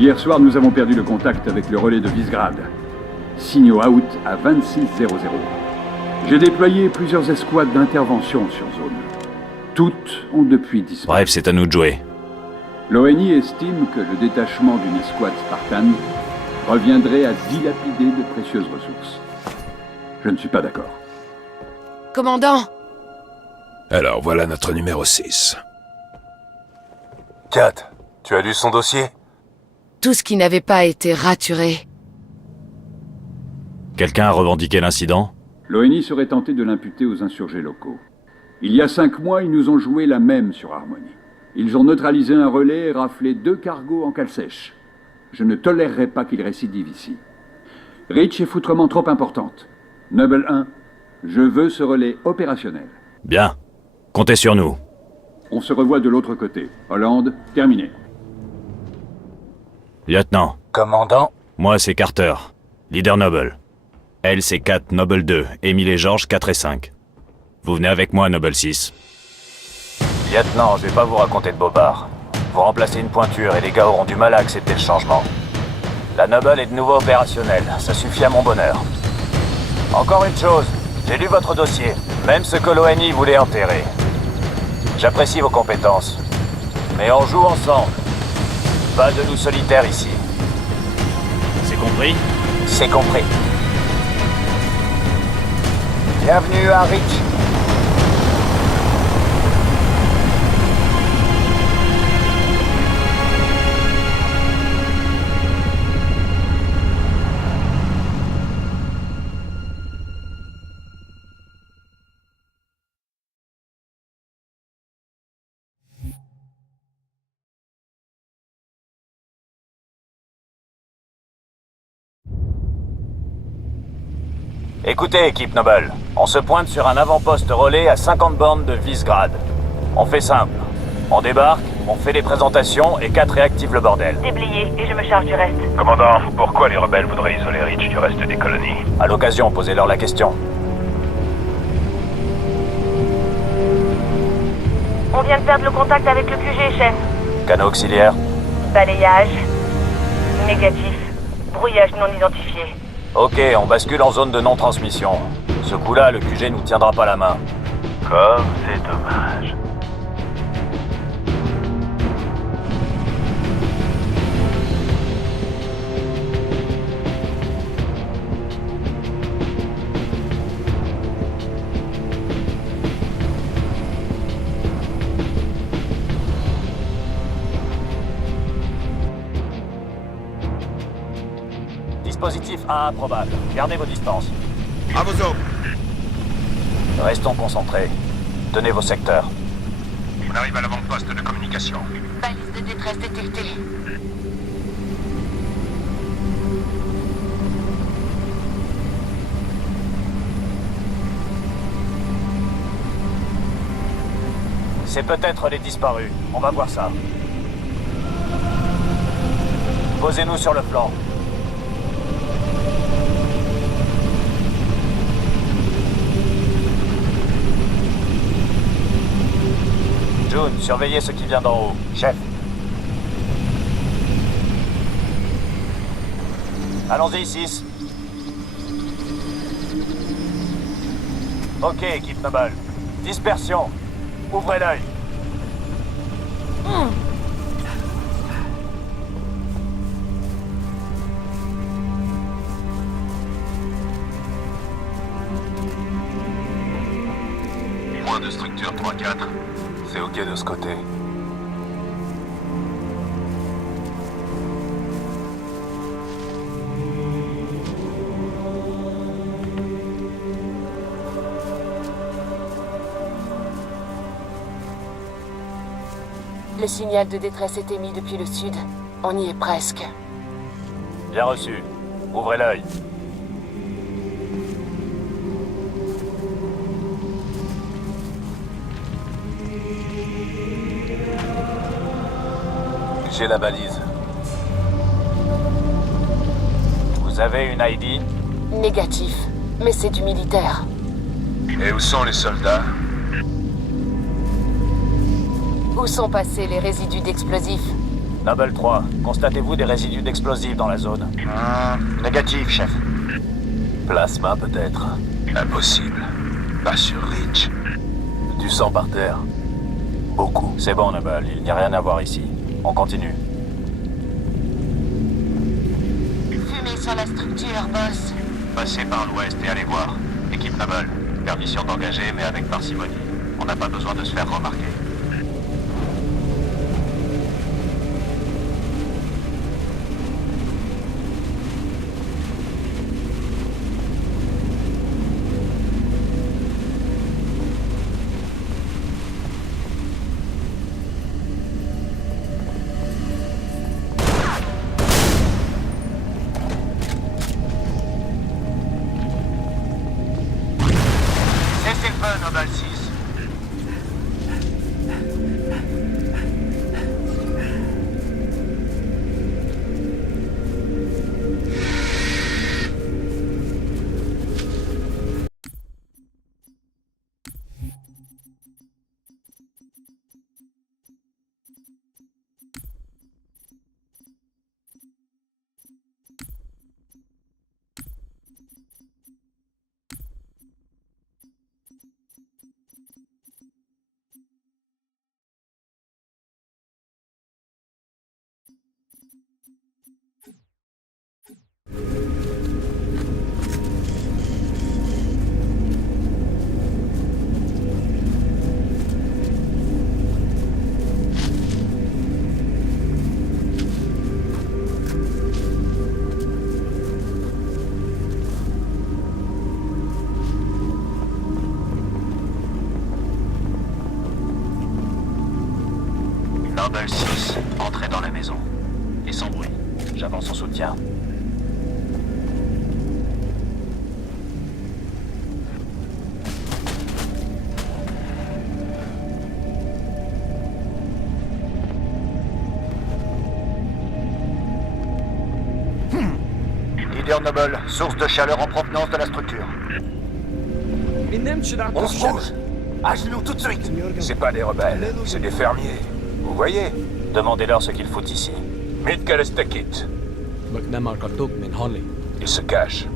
Hier soir, nous avons perdu le contact avec le relais de Visegrad. Signaux out à 2600. J'ai déployé plusieurs escouades d'intervention sur zone. Toutes ont depuis disparu. Bref, c'est à nous de jouer. L'ONI estime que le détachement d'une escouade Spartan reviendrait à dilapider de précieuses ressources. Je ne suis pas d'accord. Commandant! Alors, voilà notre numéro 6. Kat, tu as lu son dossier? Tout ce qui n'avait pas été raturé. Quelqu'un a revendiqué l'incident? L'ONI serait tenté de l'imputer aux insurgés locaux. Il y a 5 mois, ils nous ont joué la même sur Harmony. Ils ont neutralisé un relais et raflé 2 cargos en cale sèche. Je ne tolérerai pas qu'ils récidivent ici. Reach est foutrement trop importante. Noble 1, je veux ce relais opérationnel. Bien. Comptez sur nous. On se revoit de l'autre côté. Hollande, terminé. Lieutenant. Commandant? Moi, c'est Carter. Leader Noble. Elle, c'est 4, Noble 2. Émile et Georges, 4 et 5. Vous venez avec moi, Noble 6. Lieutenant, je vais pas vous raconter de bobards. Vous remplacez une pointure et les gars auront du mal à accepter le changement. La Noble est de nouveau opérationnelle. Ça suffit à mon bonheur. Encore une chose. J'ai lu votre dossier. Même ce que l'ONI voulait enterrer. J'apprécie vos compétences. Mais on joue ensemble. Pas de loup solitaire ici. C'est compris? C'est compris. Bienvenue à Reach. Écoutez, équipe Noble, on se pointe sur un avant-poste relais à 50 bornes de Visegrad. On fait simple. On débarque, on fait les présentations et 4 réactive le bordel. Déblayé, et je me charge du reste. Commandant, pourquoi les rebelles voudraient isoler Reach du reste des colonies? À l'occasion, posez-leur la question. On vient de perdre le contact avec le QG, chef. Canaux auxiliaires. Balayage. Négatif. Brouillage non identifié. Ok, on bascule en zone de non-transmission. Ce coup-là, le QG nous tiendra pas la main. Comme c'est dommage. Dispositif 1 improbable. Gardez vos distances. À vos ordres. Restons concentrés. Tenez vos secteurs. On arrive à l'avant-poste de communication. Balise de détresse détectée. C'est peut-être les disparus. On va voir ça. Posez-nous sur le flanc. June, surveillez ce qui vient d'en haut. Chef. Allons-y, 6. Ok, équipe Noble. Dispersion. Ouvrez l'œil. Point de structure 3-4. C'est ok de ce côté. Le signal de détresse est émis depuis le sud. On y est presque. Bien reçu. Ouvrez l'œil. J'ai la balise. Vous avez une ID? Négatif. Mais c'est du militaire. Et où sont les soldats? Où sont passés les résidus d'explosifs? Noble 3, constatez-vous des résidus d'explosifs dans la zone? Négatif, chef. Plasma peut-être. Impossible. Pas sur Reach. Du sang par terre. Beaucoup. C'est bon, Noble, il n'y a rien à voir ici. On continue. Fumée sur la structure, boss. Passez par l'ouest et allez voir. Équipe Noble, permission d'engager, mais avec parcimonie. On n'a pas besoin de se faire remarquer. Cessez le feu, Noble 6. Noble 6, entrez dans la maison. Et sans bruit. J'avance en soutien. Leader Noble, source de chaleur en provenance de la structure. On se rouge. À genoux tout de suite. C'est pas des rebelles, c'est des fermiers. Vous voyez? Demandez-leur ce qu'ils foutent ici. Mitkalestakit. Ils se cachent.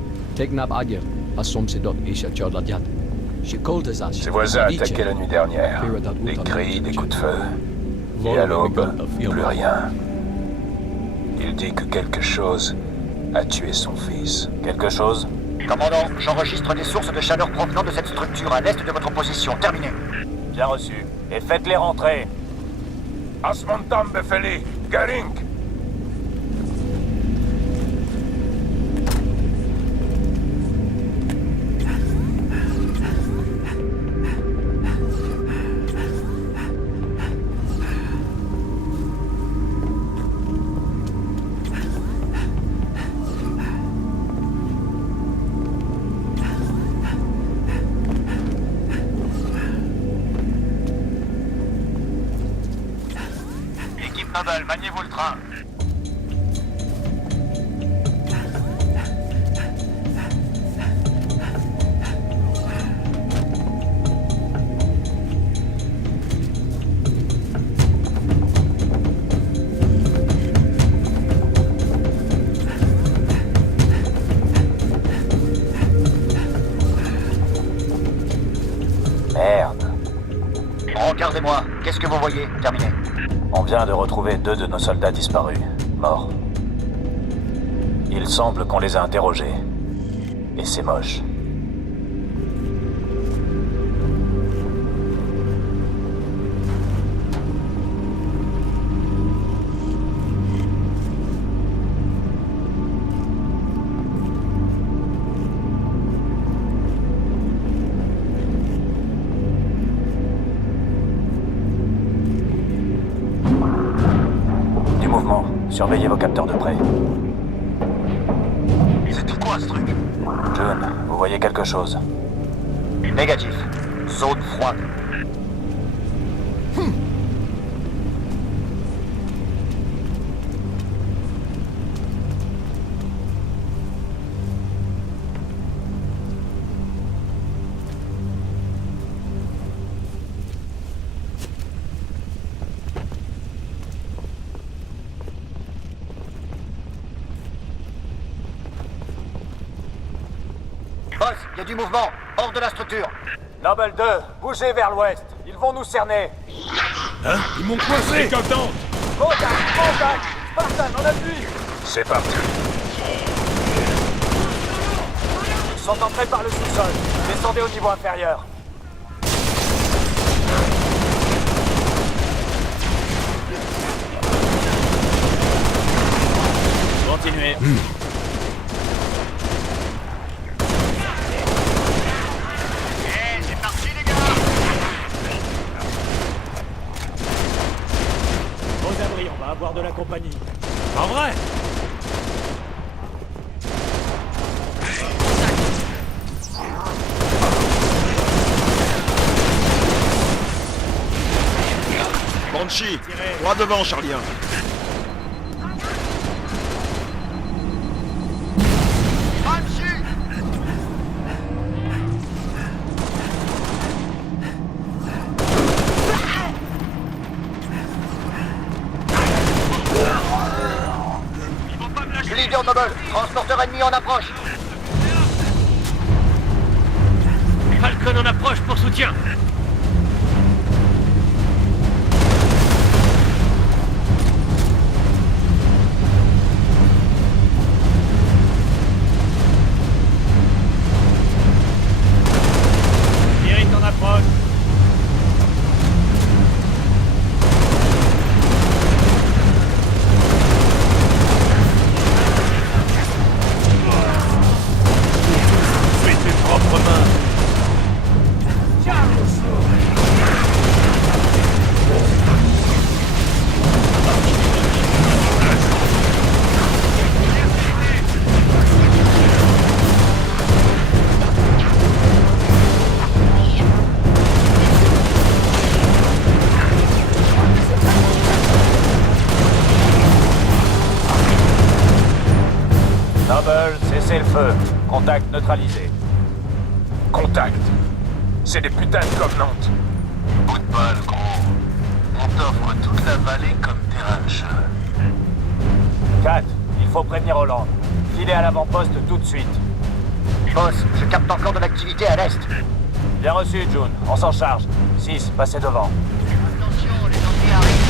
Ses voisins attaquaient la nuit dernière. Des cris, des coups de feu. Et à l'aube, plus rien. Il dit que quelque chose a tué son fils. Quelque chose? Commandant, j'enregistre des sources de chaleur provenant de cette structure à l'est de votre position. Terminé. Bien reçu. Et faites-les rentrer. Asmontam Befeli, Garink. Noble, maniez-vous le train. Merde. Regardez-moi. Qu'est-ce que vous voyez? Terminé. On vient de retrouver 2 de nos soldats disparus, morts. Il semble qu'on les a interrogés. Et c'est moche. Surveillez vos capteurs de près. C'était quoi ce truc? June, vous voyez quelque chose? Négatif. Zone froide. Boss, il y a du mouvement. Hors de la structure. Noble 2, bougez vers l'ouest. Ils vont nous cerner. Hein? Ils m'ont coincé! Contact! Contact! Spartan, on appuie! C'est parti. Ils sont entrés par le sous-sol. Descendez au niveau inférieur. Continuez. C'est parti, les gars. Aux abris, on va avoir de la compagnie. En vrai? Banshee, droit devant, Charlie 1. Leader Noble, transporteur ennemi en approche. Falcon en approche pour soutien. Spirit en approche. Fais tes propres mains! Noble, cessez le feu. Contact neutralisé. Contact. C'est des putains de covenantes. Bout de balle, gros. On t'offre toute la vallée comme terrain de jeu. 4, il faut prévenir Hollande. Filez à l'avant-poste tout de suite. Boss, je capte encore de l'activité à l'est. Bien reçu, June. On s'en charge. 6, passez devant. Attention, les ennemis arrivent.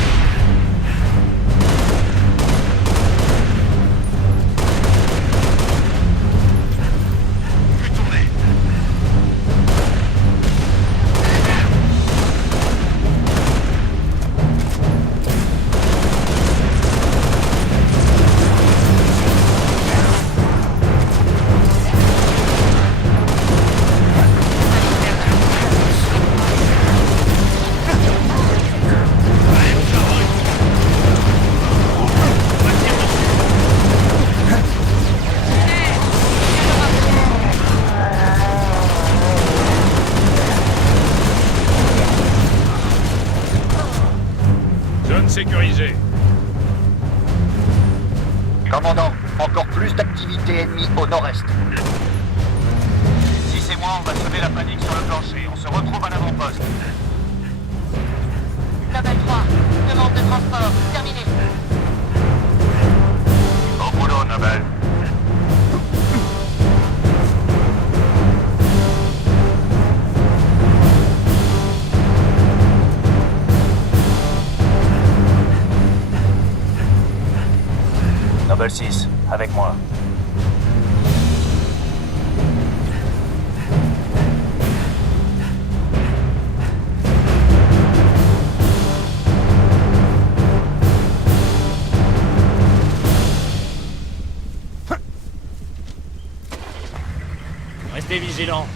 Zone sécurisée. Commandant, encore plus d'activité ennemie au nord-est. Si c'est moi, on va semer la panique sur le plancher. On se retrouve à l'avant-poste. Noble 3, demande de transport, terminé. Au boulot, Noble. Noble 6, avec moi. Restez vigilants.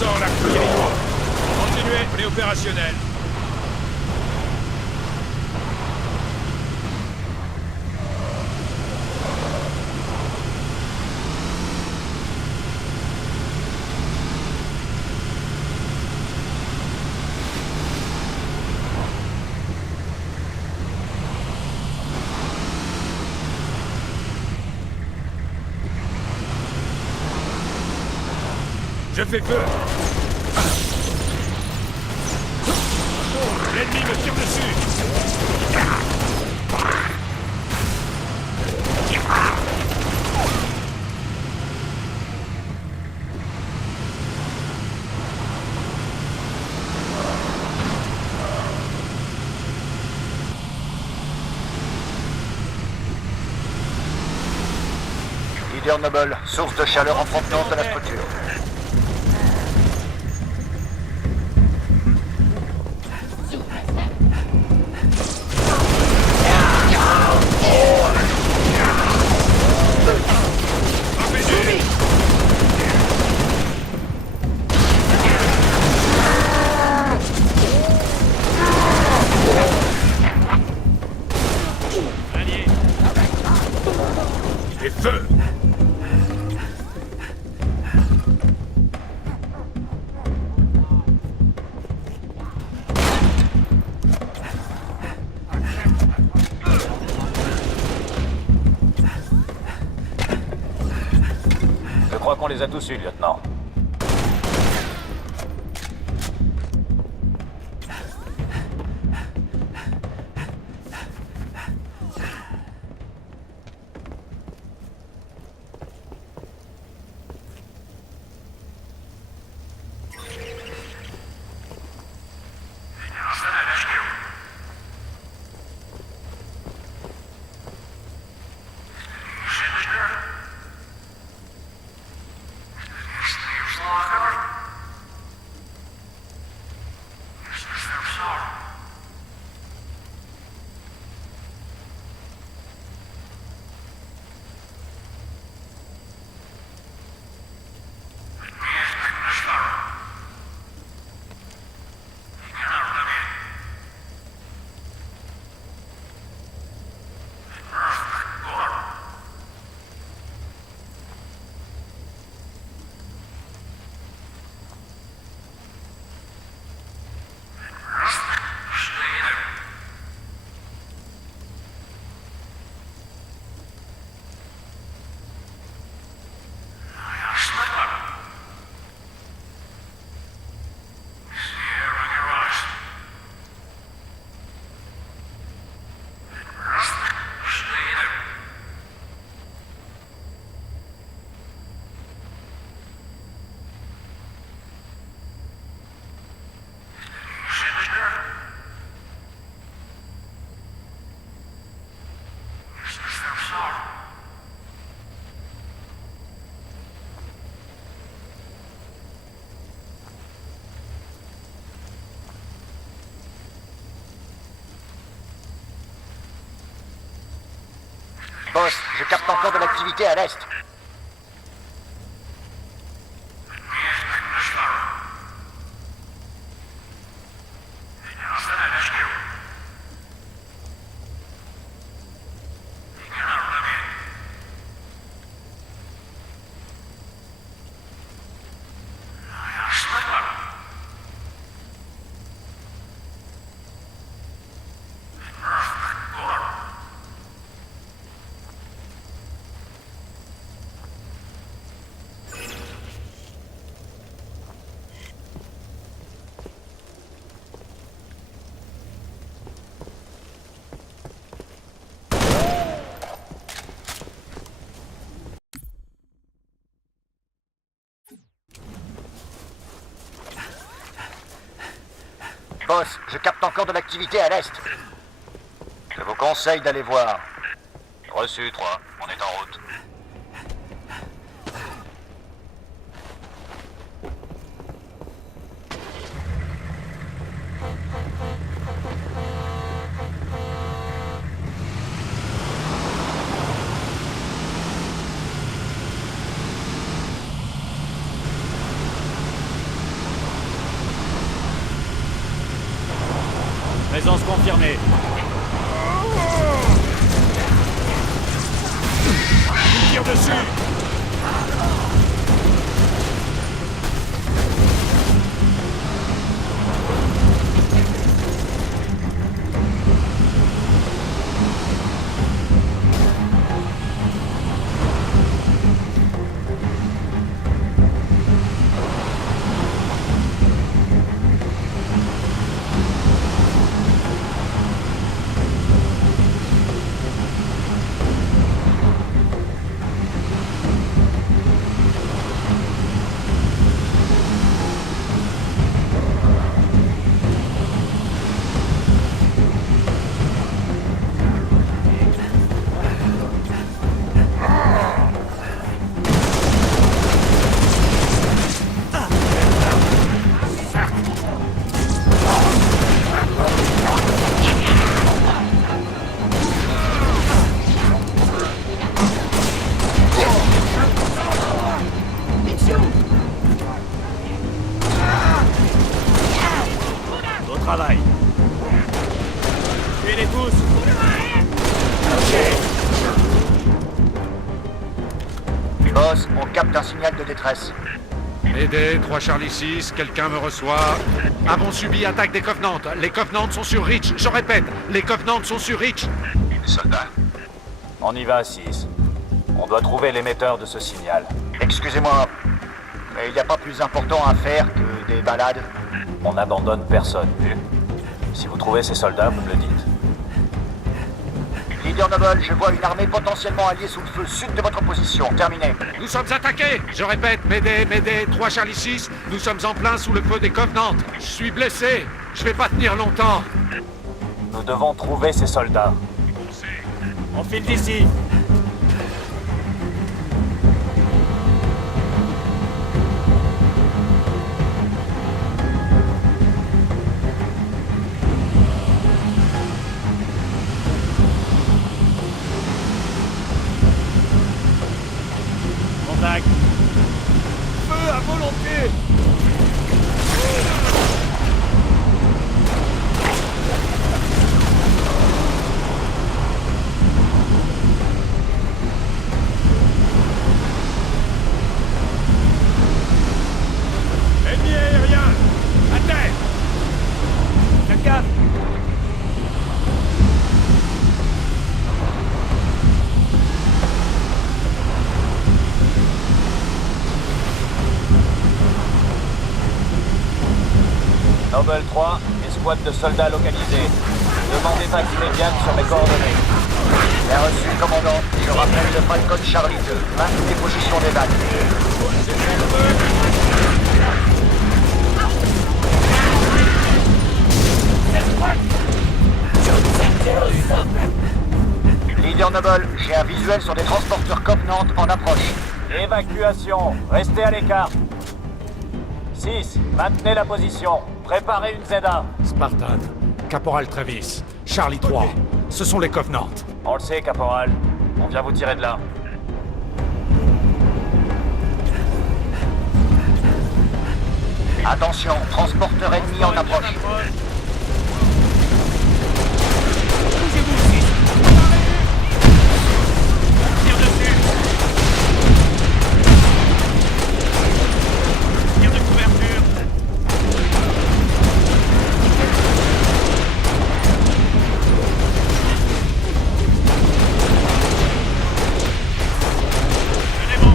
descend l'artillerie. Continuez, on est opérationnel. Je fais feu. L'ennemi me tire dessus. Leader Noble, source de chaleur en provenance de la structure. Et feu. Je crois qu'on les a tous eus, lieutenant. Boss, je capte encore de l'activité à l'est. Boss, je capte encore de l'activité à l'est. Je vous conseille d'aller voir. Reçu, 3. On est en route. Présence confirmée. Il tire dessus. Travail. Tuez-les tous. Boss, on capte un signal de détresse. Mayday, 3 Charlie 6, quelqu'un me reçoit. Avons subi attaque des Covenants. Les Covenants sont sur Reach. Je répète, les Covenants sont sur Reach. Les soldats? On y va à 6. On doit trouver l'émetteur de ce signal. Excusez-moi, mais il n'y a pas plus important à faire que des balades. On n'abandonne personne, vu. Si vous trouvez ces soldats, vous me le dites. Leader Noble, je vois une armée potentiellement alliée sous le feu sud de votre position. Terminé. Nous sommes attaqués. Je répète, Mayday, 3 Charlie 6. Nous sommes en plein sous le feu des Covenants. Je suis blessé. Je vais pas tenir longtemps. Nous devons trouver ces soldats. On file d'ici. Contact. Feu à volonté. Ennemi aérien. À terre. Le cap. Noble 3, escouade de soldats localisée. Demandez vague immédiate sur mes coordonnées. Bien reçu, commandant. Je rappelle le Falcon Charlie 2. Maintenez position des vagues. Leader Noble, j'ai un visuel sur des transporteurs Covenant en approche. Évacuation. Restez à l'écart. 6. Maintenez la position. Préparez une ZA. Spartan, Caporal Travis, Charlie 3. Ce sont les Covenants. On le sait, caporal. On vient vous tirer de là. Attention, transporteur ennemi en approche. Tire dessus. Tire de couverture. Tenez bon.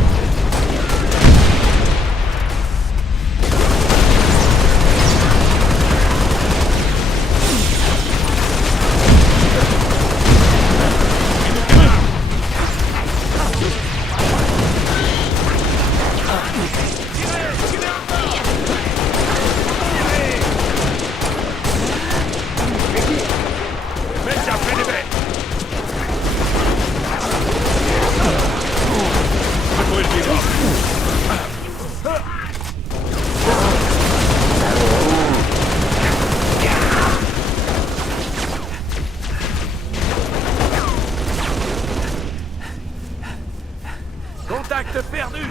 Contact perdu.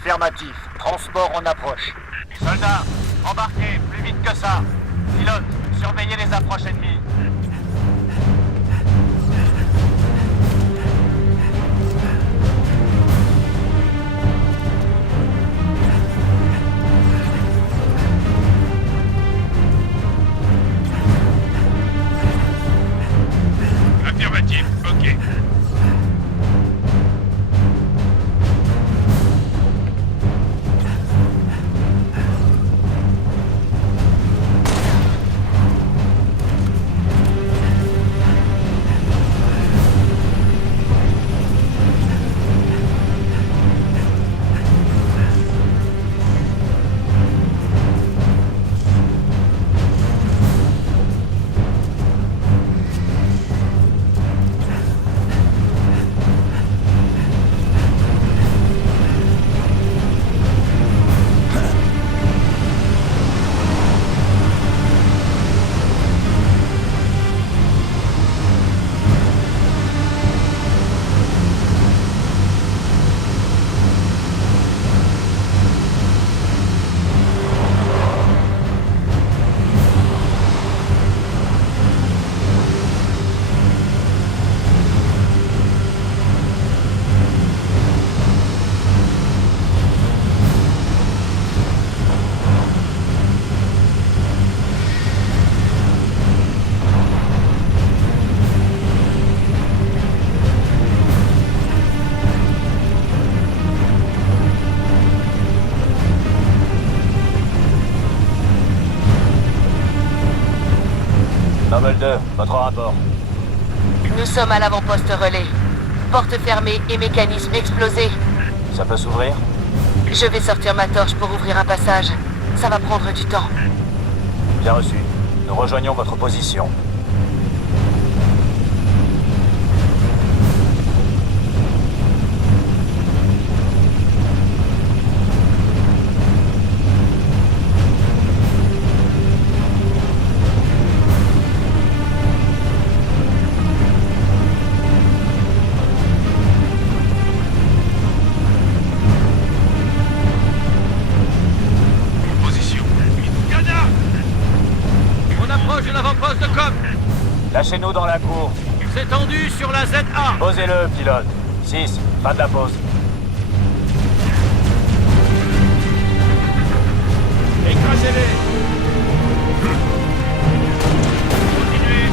Affirmatif. Transport en approche. Soldats, embarquez, plus vite que ça. Pilote, surveillez les approches ennemies. Affirmatif, ok. Noble 2, votre rapport. Nous sommes à l'avant-poste relais. Porte fermée et mécanisme explosé. Ça peut s'ouvrir? Je vais sortir ma torche pour ouvrir un passage. Ça va prendre du temps. Bien reçu. Nous rejoignons votre position. Lâchez-nous dans la cour. C'est tendu sur la ZA. Posez-le, pilote. 6, fin de la pause. Écrasez-les. Continuez.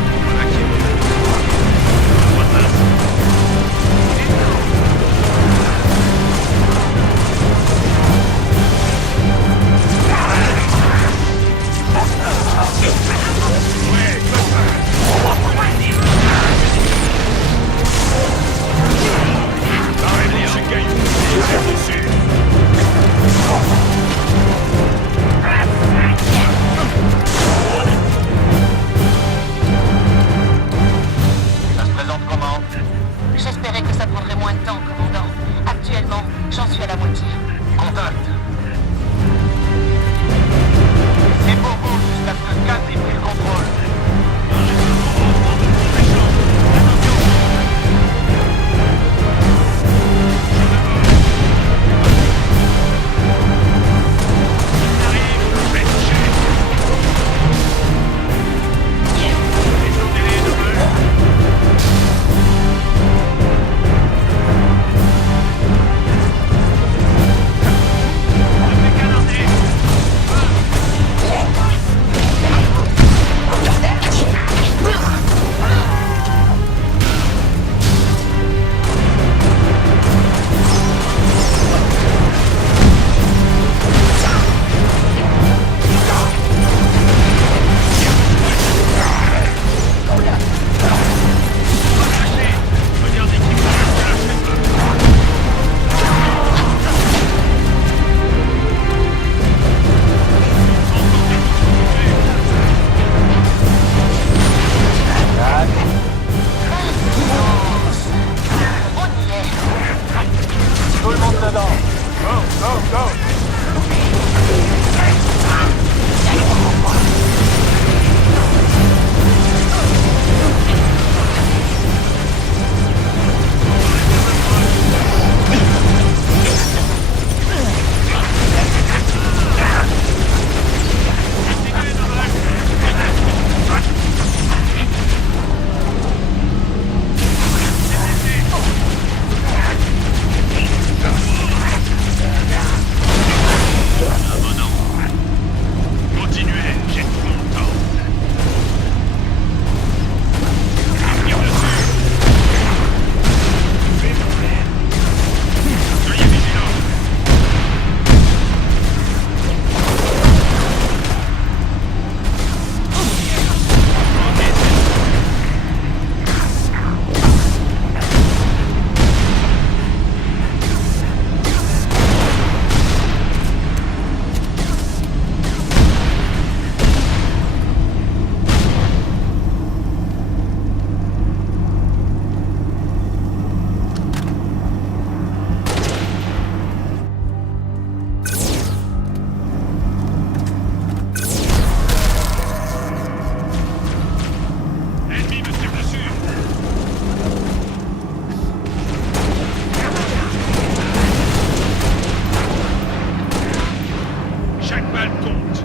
mal compte.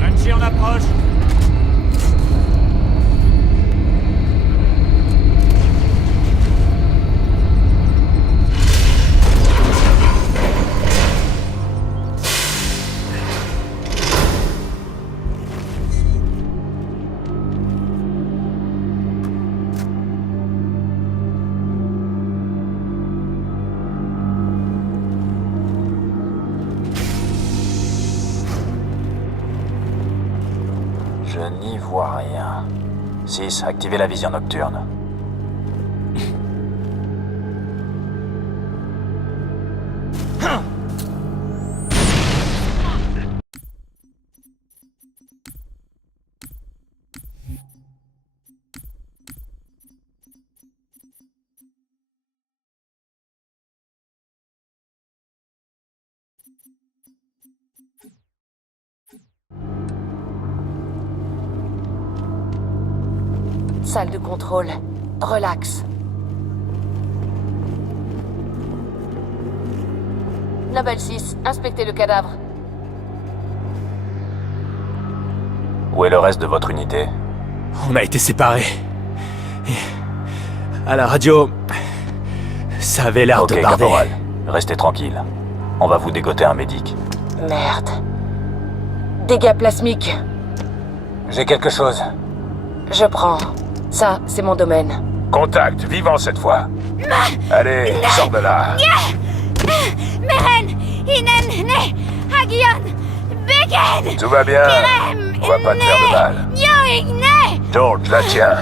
Banshee en approche. Je n'y vois rien. 6, activez la vision nocturne. Salle de contrôle. Relax. Noble 6, inspectez le cadavre. Où est le reste de votre unité? On a été séparés. Et à la radio, ça avait l'air Ok, de barder. caporal. Restez tranquille. On va vous dégoter un médic. Merde. Dégâts plasmiques. J'ai quelque chose. Je prends. Ça, c'est mon domaine. Contact, vivant cette fois. Allez, sors de là. Meren, Inen, Ne, Hagion, Begen, Tout va bien. On va pas te faire de mal. Nyoing, Ne, George, la tiens.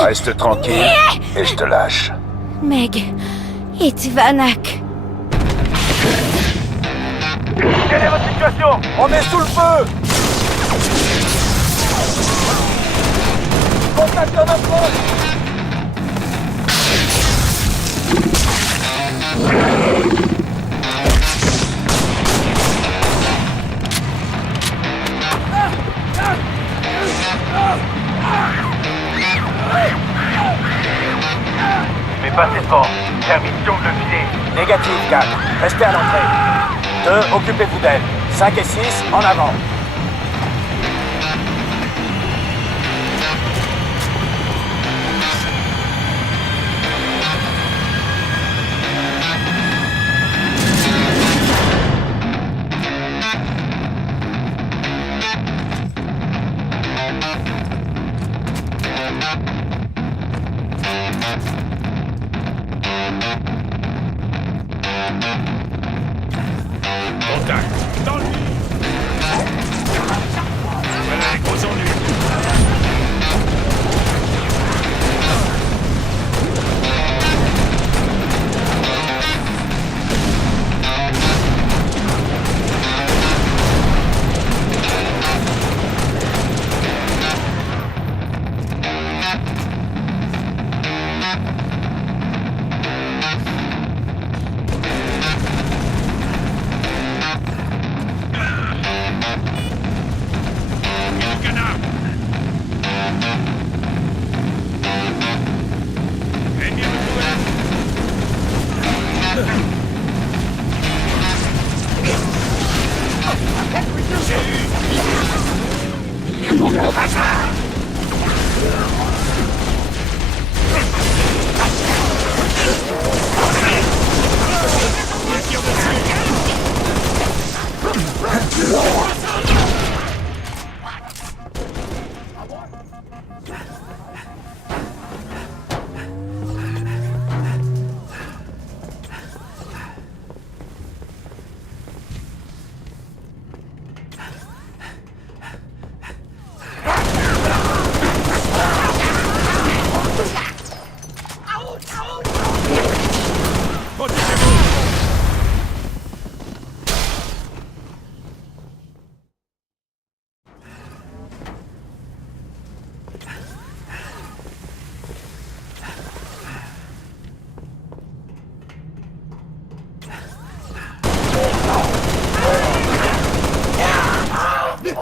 Reste tranquille et je te lâche. Meg, Itvanak. Quelle est votre situation? On est sous le feu! Contact en approche! Mais passez fort. Permission de le vider. Négatif, 4. Restez à l'entrée. 2, occupez-vous d'elle. 5 et 6, en avant. Contact. Dans le mur. Voilà les gros ennuis.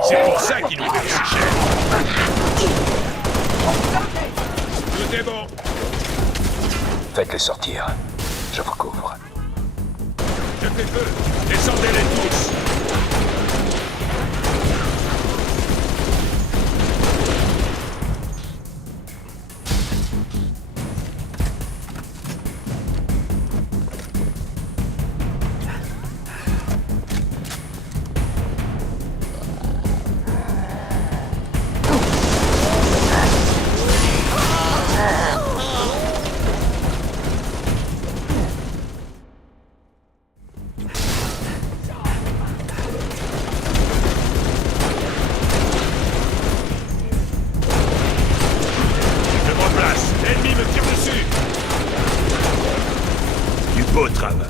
C'est pour ça qu'ils nous payent si cher. Tout est bon. Faites-les sortir. Je vous couvre. Je fais feu. Descendez-les tous. Beau travail.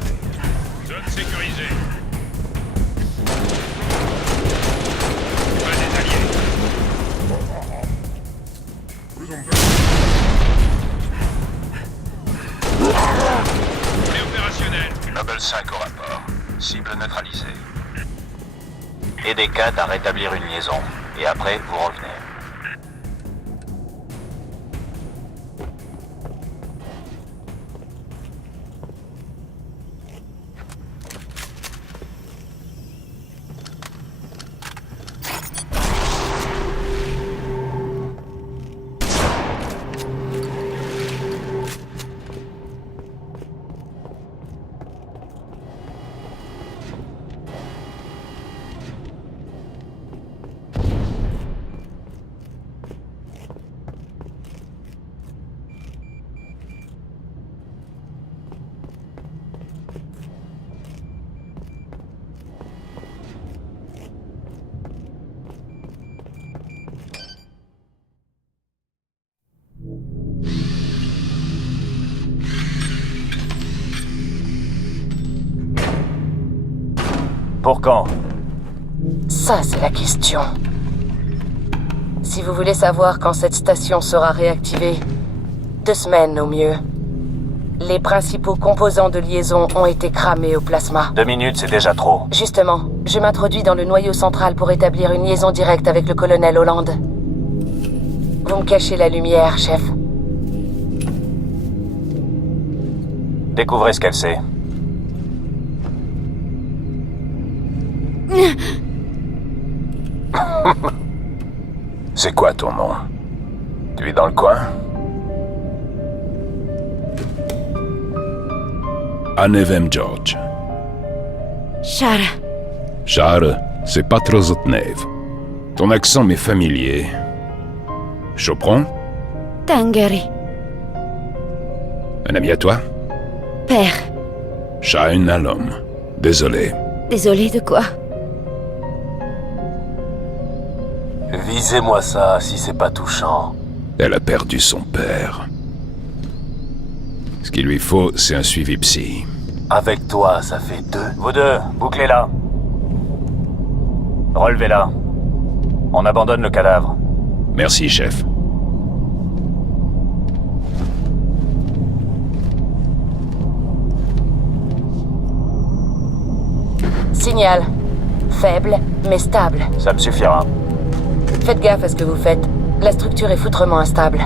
Zone sécurisée. Pas des alliés. On est opérationnel. Noble 5 au rapport. Cible neutralisée. Aidez Kat à rétablir une liaison. Et après, vous revenez. Pour quand? Ça, c'est la question. Si vous voulez savoir quand cette station sera réactivée, 2 semaines au mieux. Les principaux composants de liaison ont été cramés au plasma. 2 minutes, c'est déjà trop. Justement, je m'introduis dans le noyau central pour établir une liaison directe avec le colonel Holland. Vous me cachez la lumière, chef. Découvrez ce qu'elle sait. C'est quoi ton nom? Tu es dans le coin? Anevem George. Shara. Shara, c'est pas trop Otnev. Ton accent m'est familier. Chopron? Tangeri. Un ami à toi? Père. Shaun Alom. Désolé. Désolé de quoi? Visez-moi ça, si c'est pas touchant. Elle a perdu son père. Ce qu'il lui faut, c'est un suivi psy. Avec toi, ça fait 2. Vous deux, bouclez-la. Relevez-la. On abandonne le cadavre. Merci, chef. Signal. Faible, mais stable. Ça me suffira. Faites gaffe à ce que vous faites. La structure est foutrement instable.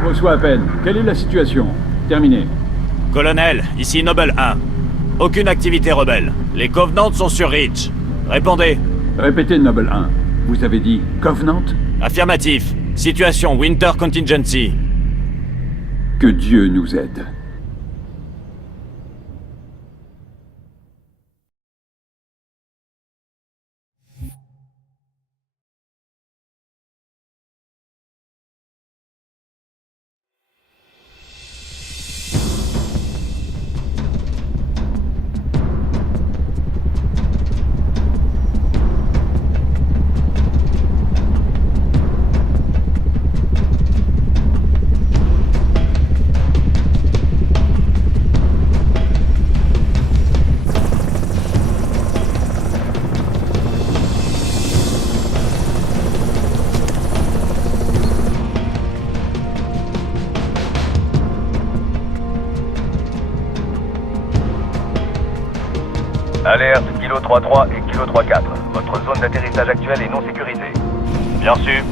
Je reçois à peine. Quelle est la situation? Terminé. Colonel, ici Noble 1. Aucune activité rebelle. Les Covenants sont sur Reach. Répondez. Répétez, Noble 1. Vous avez dit Covenant? Affirmatif. Situation Winter Contingency. Que Dieu nous aide. Alerte, Kilo 3-3 et Kilo 3-4. Votre zone d'atterrissage actuelle est non sécurisée. Bien sûr.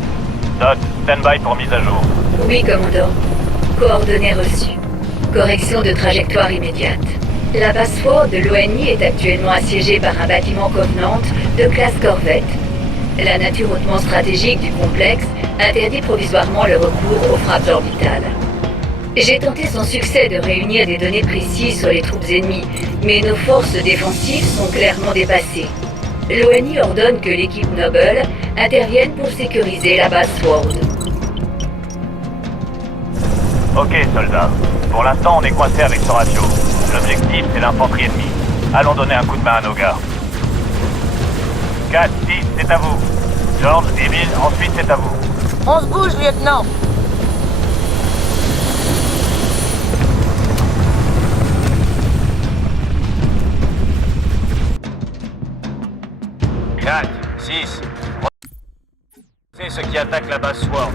Dot, stand-by pour mise à jour. Oui, commandant. Coordonnées reçues. Correction de trajectoire immédiate. La base forte de l'ONI est actuellement assiégée par un bâtiment Covenant de classe corvette. La nature hautement stratégique du complexe interdit provisoirement le recours aux frappes orbitales. J'ai tenté sans succès de réunir des données précises sur les troupes ennemies, mais nos forces défensives sont clairement dépassées. L'ONI ordonne que l'équipe Noble intervienne pour sécuriser la base Sword. Ok, soldats. Pour l'instant, on est coincé avec ce ratio. L'objectif, c'est l'infanterie ennemie. Allons donner un coup de main à nos gars. 4, 6, c'est à vous. George, Emile, ensuite c'est à vous. On se bouge, lieutenant. C'est ce qui attaque la base Sword.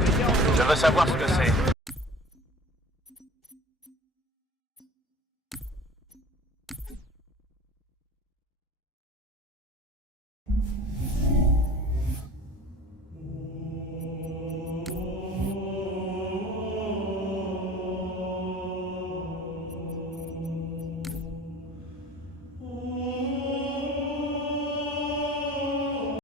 Je veux savoir ce que c'est.